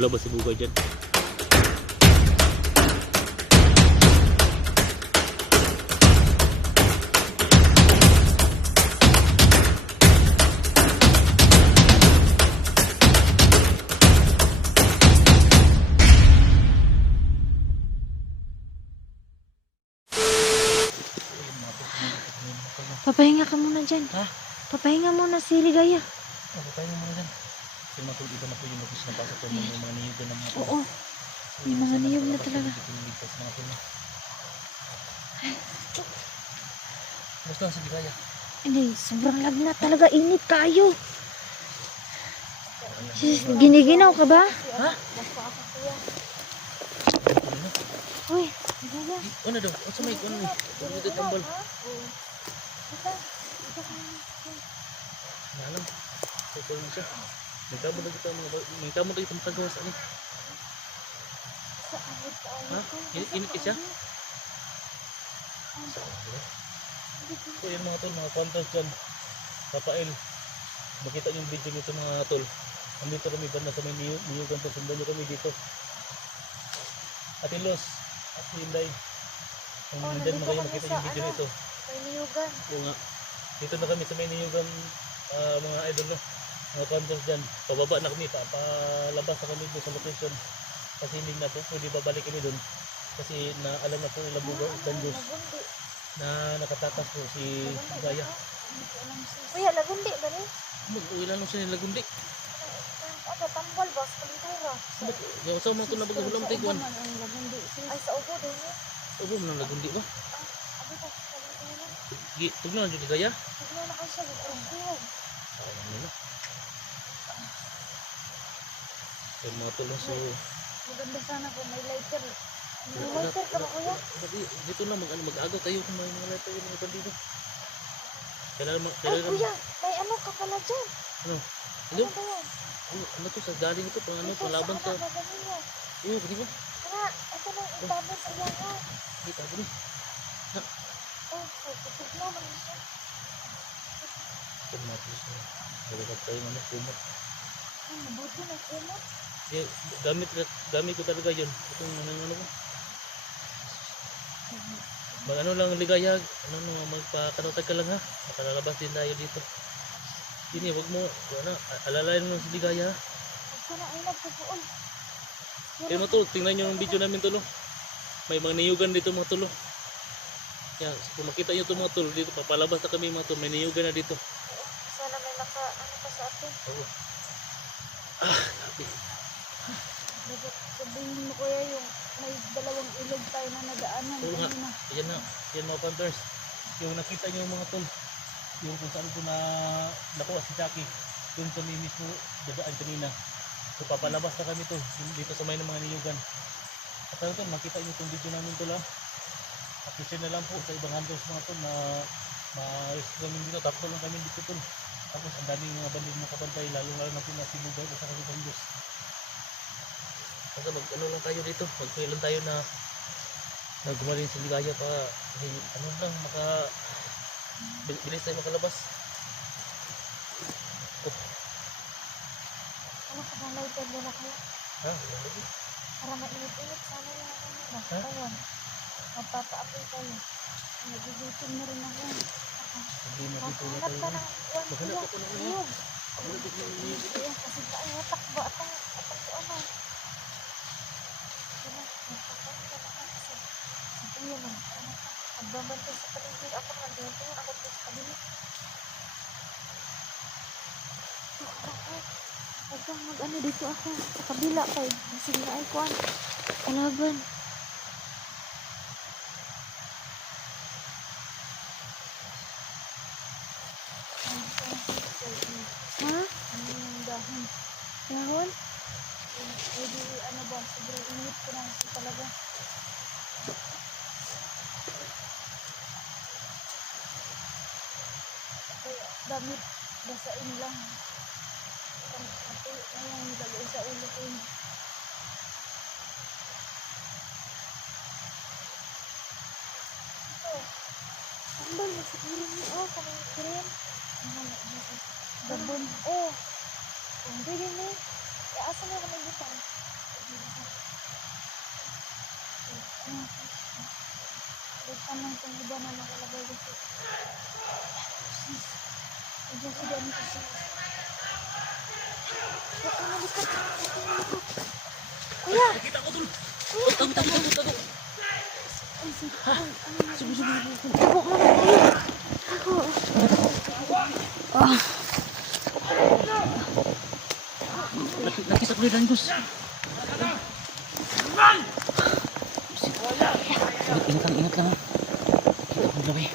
Papalabas si Bugay dyan. Papahinga ka muna dyan. Ha? Papahinga muna si Ligaya. Papahinga muna dyan. Kasi matulog iba na po yung nabis na pasok ko. May mga niyugan ng mga Oo. May mga niyog na talaga. Basta sa Ligaya. Hindi, sobrang lagnat talaga. Init kayo. Sis, giniginaw ka ba? Ha? Uy, Ligaya. Ano daw? Ano sa may ano eh? Ano dito tambal? Malam. Pupul mo siya. May tamo na dito mga may tamo na dito matagawas ani. Ha? Init ka siya? So yun mga tol, mga contest dyan. Rafael. Makita yung video nito mga tol. Andito kami banda sa may niyugan to. Sundan nyo kami dito. Ate Los. Ate Inday. Kung nandyan mo kayo makita yung video nito. May niyugan. Oo nga. Dito na kami sa may niyugan mga idol na. Mga contest dyan. Pababa na kami. Palabas na kami doon sa location. Kasi hindi na po pwede babalik kami doon. Kasi alam na po nila Bugay at Danjos na nakatakas po si Gaya. Kuya, lagundi ba ni? Mag-uwi lang siya nila gundi. Ano, tambal ba? Sa kalidura. Yung sa mga ito na pagkahulam tayo kuhan. Ay, sa ubo din niya. Ubo mo lang nagundi ba? Abi ba, sa kalidura. Tugnan na dyan ni Gaya. Tignan na kayo siya, ubo. Sayang nila. Yung mga tulong so... Maganda sana kung may lighter. May lighter ka ba kuya? Dito lang mag-agaw tayo kung may mga letter yung mga bandido. Ay Kailangan kuya, may ano ka pala dyan. ano? Ano ba yan? Ano to sa galing ito pang ano palaban sa Ito, sa anak na ganun yan. di ba? Kaya, ito na itabon sa iya ha. Di tago ni. Oh, so, tignan naman siya. Pag matis na. Nagagap tayo ano kumot. Ay, mabuti na kumot. Gamit ko talaga yun. Itong ano ko. Mag ano lang ligayag. Magpakanotag ka lang ha. Makalalabas din tayo dito. Hindi, wag mo. Ano, alalayan mo si Ligaya ha. Huwag ka na ay nagpupuol. Kaya mga tol, tingnan nyo yung video namin tulo. May mga niyugan dito mga tulo. Yan, kung makita nyo ito mga tol, dito papalabas na kami mga tol. May niyugan na dito. Sana may ano pa sa atin. Oo. Grabe. Dapat sabihin mo kuya yung may dalawang ilog tayo na nadaanan. Oo nga. Kanina. Yan na. Yan mga panthers. Yung nakita nyo mga tol. Yung kung saan ko na nakuha si Jackie. Doon kami mismo dadaan kanina. So papalabas na kami to. Dito sa may ng mga niyugan. At ano tol, makita nyo itong video namin tol ha. Appreciate na lang po sa ibang handles mga tol na ma-rescue namin dito. Tatlo lang kami dito tol. Tapos ang daming mga bandit na kapantay. Lalo na po na si Bugay at saka si Danjos. Kasi ano lang tayo dito. Mag-pray lang tayo na gumaling si Ligaya pa. Ano lang, bilis tayo makalabas. Ano ka bang lighter nila kaya? Ha? Wala lagi. Para mainit-init sana yung ano nila. Ha? Kawan. Magpapaapoy tayo. Nagigutom na rin ako. Hindi na dito na Maghanap tayo. ka ng uwan Maghanap kuya. ako ng uwan. Ayun. Maghanap ako ng uwan. Ayun, kasi tayo takbo atang ko ano. Wala, magpapaapoy ka naman kasi. Si kuya man, ano ka. Magbabantay sa paligid. Ako naman, tingin ako sa kabili. Huwag kang mag-ano dito ako. Sa kabila kay. Sige na ay kuwan. Kalaban. Ha? Ano yung dahon? Dahon? Pwede ano ba? Sobrang init ko na kasi talaga. Kaya damit. Basain lang. Ito ngayon nilagay sa ulo ko yun. Ito. Tambal na sa kirin niyo. Oh, kaming kirin. Gabon. Oh. Hindi din eh. Asa mo kami dito? Bukan lang itong iba na nakalagay kasi. Sis. Diyan si Dan kasi. Huwag ka malikot. Kuya! Nakita ko tol. Tago. Ay, sige. Subo. Tabok mo na tayo. Ako. Nakita ko rin ang Diyos. Ingat lang ha. Kita ko gabi.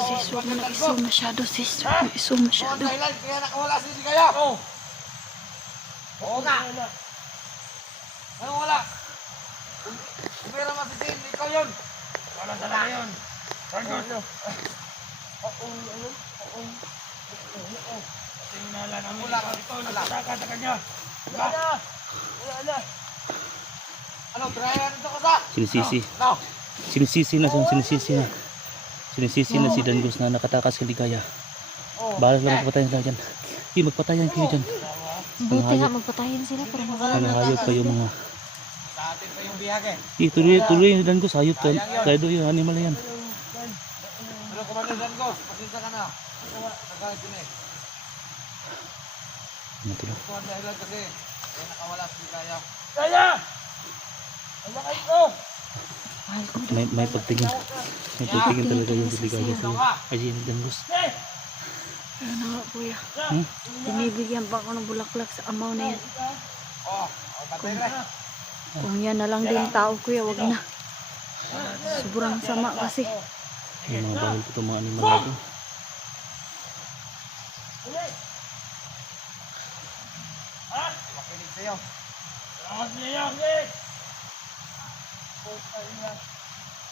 Sis, huwag mo nag-isum masyado, sis. Huwag mo isum masyado. Kaya nakawala si Ligaya. Oo nga. Ano wala? Kumira masisin, ikaw yun. Wala talaga yun. Tingala namin ikaw nagtataka sa kanya. Wala. Ano, driver ito ka sa? Sinisisi. No. Sinisisi na si Dangos na nakatakas kay Ligaya. Bahala lang magpatayan sila dyan. Hindi, magpatayan kayo dyan. Buti nga magpatayin sila para Mga hayop kayo mga. Sa atin pa yung biyake. Tuloy yung Dangos. Hayop ka. Kaya doon yung animal na yan. Ano, Commander Dangos, pasensya ka na. Nagkakit yun eh. Ano tuloy? Ito ang dahilan kasi. Kaya nakawala si Ligaya. May pagtingin. May pagtingin talaga yung si Ligaya sa'yo. Ay, si Dangos. Ano nga, kuya? Hmm? Binibigyan pa ako ng bulaklak sa amaw na yan. Patay na. Kung yan na lang din tao, kuya, wag na. Sobrang sama kasi. Yung mga bahal ko itong mga animal na ito. Makinig sa'yo.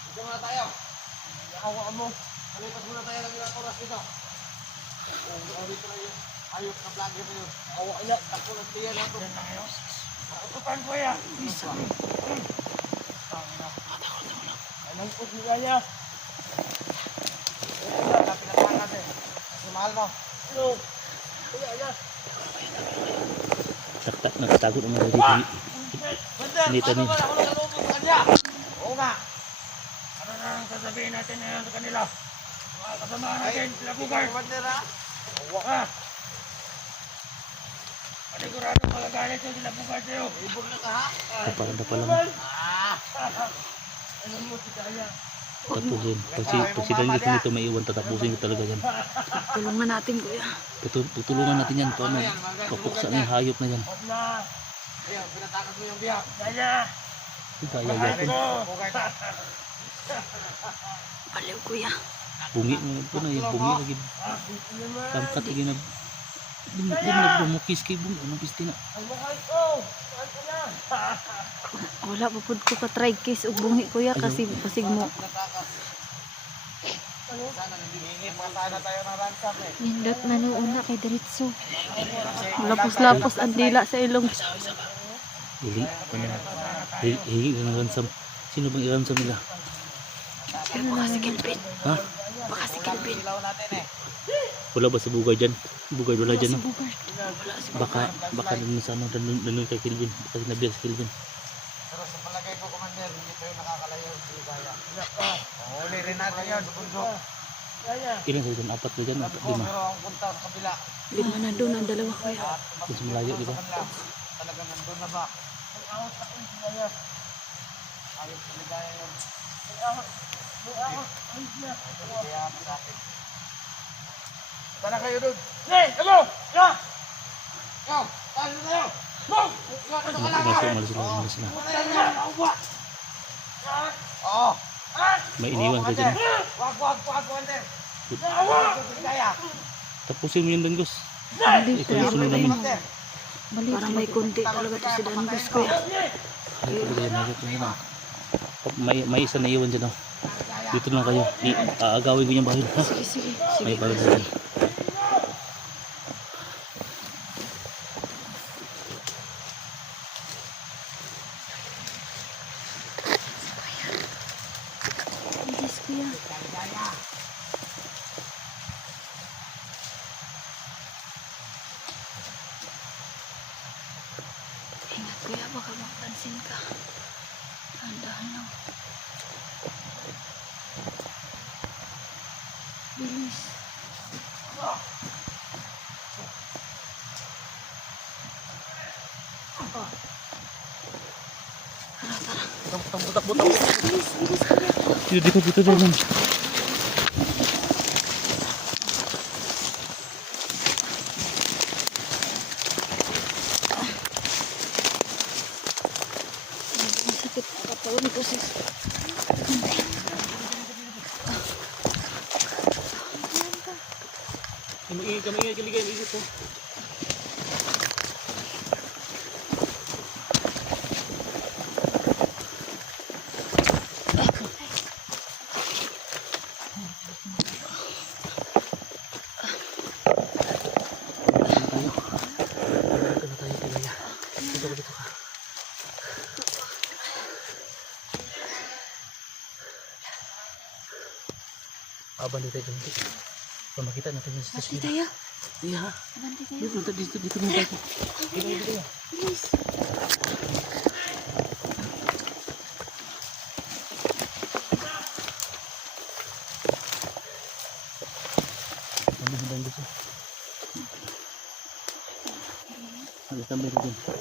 Dito muna tayo. Nakawa mo. Kalipas muna tayo ng ilang oras dito. Dito na yun. Ayok na vlogger na yun. Nakawa na. Tako ng tiyan na ito. Utupan ko yan. Anong po si Gaya? Pinatakas eh. Kasi mahal mo. Nakatago naman dito. Hindi tanin. Oo nga. Ano na ang sasabihin natin ngayon sa kanila? Mga kasama natin, sila Bugard. Bugard. Panigurado magagalit yung sila Bugard sa'yo. Ibog na ka ha? Dapat lang. Ano mo si Kaya? Tapusin. Pag si Dangos nito may iwan, tatapusin ko talaga yan. Tulungan natin, kuya. Tutulungan natin yan. Paano? Papuksa na yung hayop na yan. Huwag na. Ayun, pinatakas mo yung biyak. Kaya. Kaya yapon. Bugard. Baliw, kuya. Bungi mo ito na yung bungi lagi. Tangkat lagi na. Nagbumukis kay bungi. Anong pisti na? Ang mahal ko. Saan ka na? Wala pa pud ko ka try kiss ug bungi, kuya, kasi pasig mo. Pinatakas. Sana naghihingi pa sana tayo ng ransom eh. Nindot na noon kay diretso. Lapos-lapos ang dila sa ilong. Hili. Hili na ng ransom. Sino bang i-ransom nila? Baka si Kelvin. Ha? Baka si Kelvin. Ilaw natin eh. Wala ba sa Bugard dyan? Bugard wala Si dyan no? Bugard. Wala si Baka dun sa ano, dun kay Kelvin. Baka sinabihan si Kelvin. Pero sa palagay ko, Commander, hindi tayo nakakalayo sa Ligaya. Huli rin natin yun sa bundok. Ilan sa dyan? Apat ba dyan? Lima. Pero ang punta sa kabila. Lima na doon ang dalawa, kuya. At Dun sa malayo, di ba? talagang nandun na ba? Ayos sa Ligaya yun. Kaya sa akin. Tara kayo doon. Hey, hello! Ya! Yo, tayo na tayo. Umalis sila. Oo. May iniwan ka dyan. Wag, Commander. Ligaya. Tapusin mo yung Dangos. Baliw, Ito yung sunod namin. Commander. baliw. Parang may konti talaga to si Dangos, kuya. Ay, talaga yan. Hayop na yan. May isa na iwan dyan. Oh. Dito lang kayo. Aagawin ko yung bahay. Ha? Sige. May bahay dyan. Yes, kuya. Bilis. Butak-butak. Bilis, bilis, bilis. Dito din. Ang sakit ang katawan ko, sis. Kamingay, kiligay, isip ko. Abang dito dito. Pamakita natin yung Pati station. tayo. Iya. Abante tayo. Dito muna tayo. Dito. Bilis. Hanggang dito. Ada tambah dito.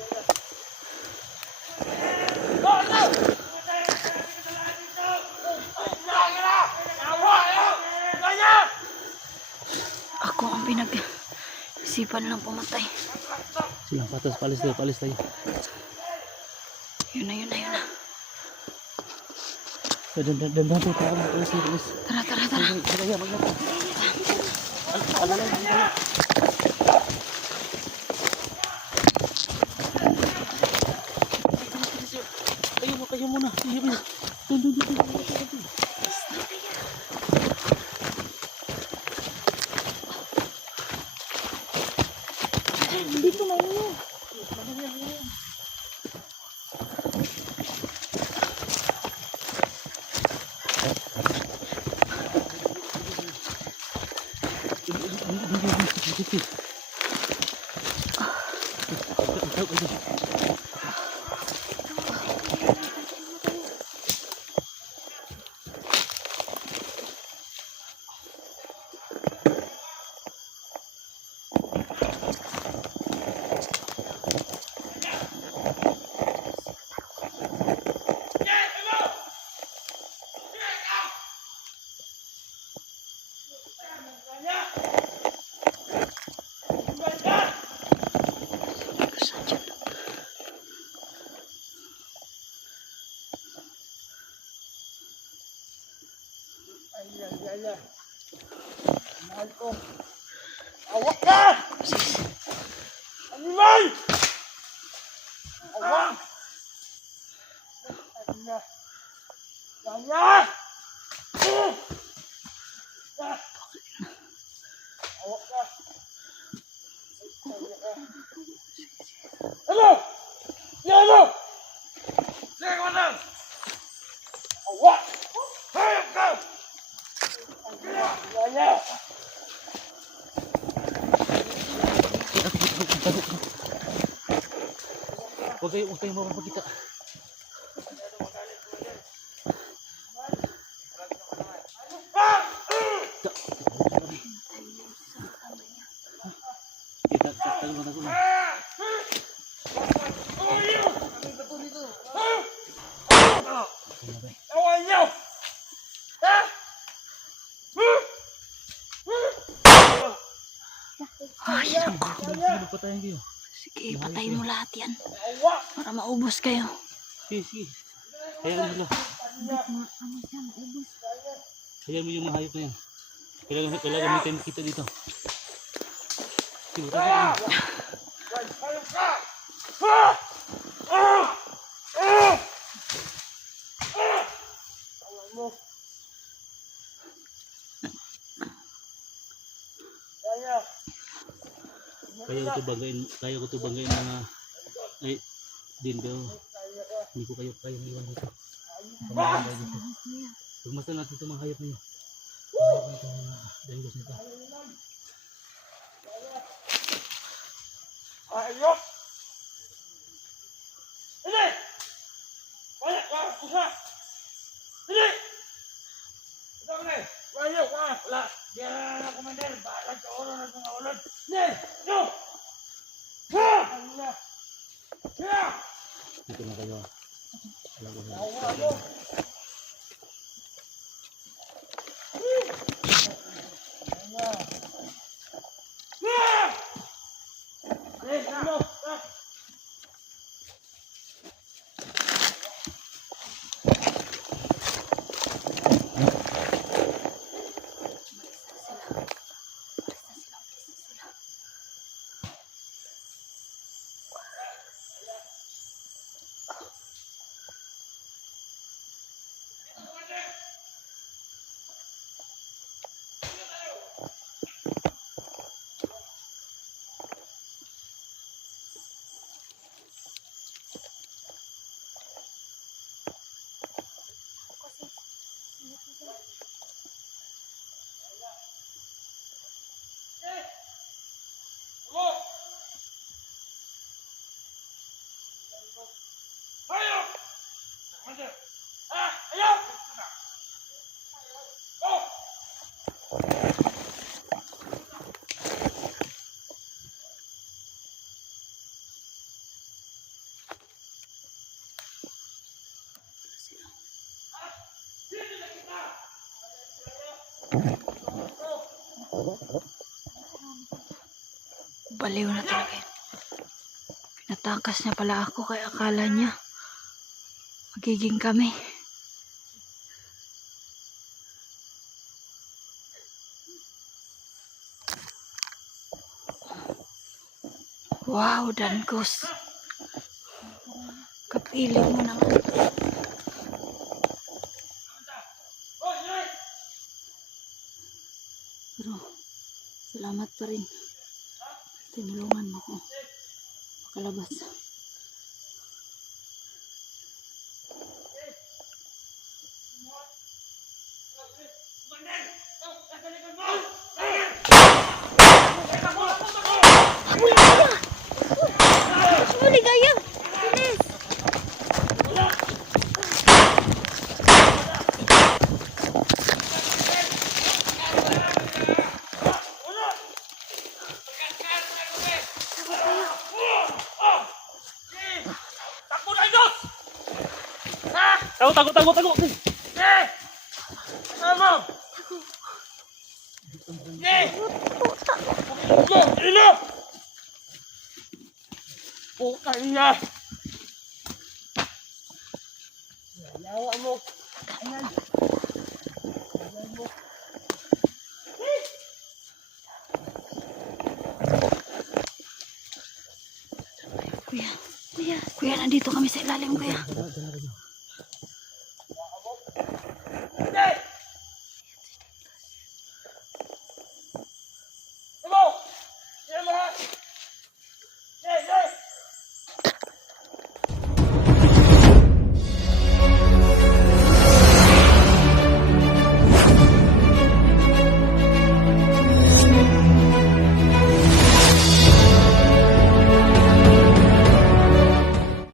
Ako ang pinag-isipan lang pumatay. Silang patas, palis tayo. Yun na, yun na, yun na. Dan tayo, palis. Tara, tara, tara. Kaya maglakad. Kayo muna. Doon. Dito na yun. Mahal ko. Awak ka! Animal! Awak! Danya! Awak ka! Ano? Ano? Sige, kamandan! Awak! Hayop ka! Danya! Huwag kayo mapapakita. Kita tayo mo. Awan niyo! Ha? Ay, ako. Sige, patayin kayo. Sige, patayin mo lahat yan. Awak! Para maubos kayo. Sige. Hayaan nila. Hayaan mo yung mga hayop na yan. Kailangan may time kita dito. Sige, tayo ka. Hayop ka! Ha? Awan mo. Danya! Kaya ko to banggain mga ay Dindo. Hindi ko kayo kayang iwan dito. Pamahalan tayo dito. Pagmasdan natin itong mga hayop ninyo. Pamahalan natin yung mga dangos nito. Hayop! Hindi! Wala ka! Usa! Dili! Ito ka na! Wala ka! Wala! Di na commander! Balag ka ulo na mga ulod! Ne! No! Ha! Allah! Ya! Dito na kayo. Ayo! Commander! Ah! Ayo! Oh! Baliw na talaga yun. Pinatakas niya pala ako kaya akala niya magiging kami. Wow, Dancos. Kapiling mo naman. Pero, salamat pa rin. Tinulungan mo ko makalabas. Huli kayo! Bilis! Takbo na Diyos! Ha? Tago! Ne! Ano mo? Ne! Ilo! Pukay na! Yawa mo! Ayan! Ayan mo! Kuya, nandito kami sa ilalim, kuya. Ne!